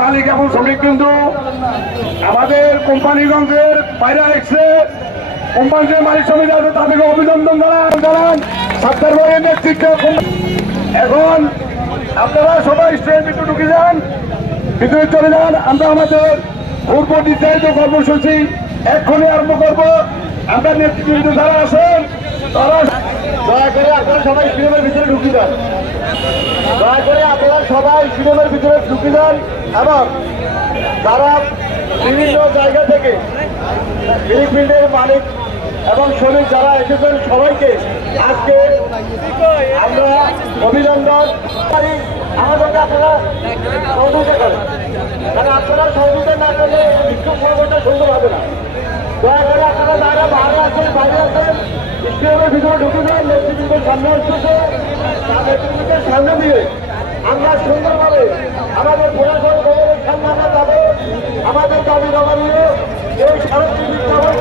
মালিক এবং শ্রমিক কিন্তু আমাদের কোম্পানিগঞ্জের বাইরে এসছে, কোম্পানির মালিক শ্রমিক আছে তাদেরকে অভিনন্দন জানান সাত্তার ভাইয়ের নেতৃত্বে। এখন আপনারা সবাই স্টেজের ভিতরে ঢুকে যান, ভিতরে চলে যান। আমরা আমাদের পূর্ব নির্ধারিত কর্মসূচি এক্ষুনি আরম্ভ করব। আমরা নেতৃত্ব যারা আছেন তারা দয়া করে আপনারা সবাই স্টেজের ভিতরে ঢুকে যান, দয়া করে আপনারা সবাই স্টেজের ভিতরে ঢুকে যান। এবং যারা বিভিন্ন জায়গা থেকে ফিলিপিনের মালিক এবং শ্রমিক যারা এসেছেন সবাইকে আজকে আমরা অভিনন্দন। আমাদেরকে আপনারা সহযোগিতা করেন, কারণ আপনারা সহযোগিতা না করলে বিক্ষোভ সমাবেশটা সুন্দর হবে না। দয়া করে আপনারা যারা বাইরে আছেন স্টেডিয়ামের ভিতরে ঢুকে যান। নেতৃবৃন্দের সামনে আসতেছে, তার নেতৃবৃন্দের সামনে দিয়ে আমরা সুন্দরভাবে আমাদের প্রশাসন ভবনের সামনে আমরা যাবো। আমাদের দাবি দাবা নিয়ে এই সারা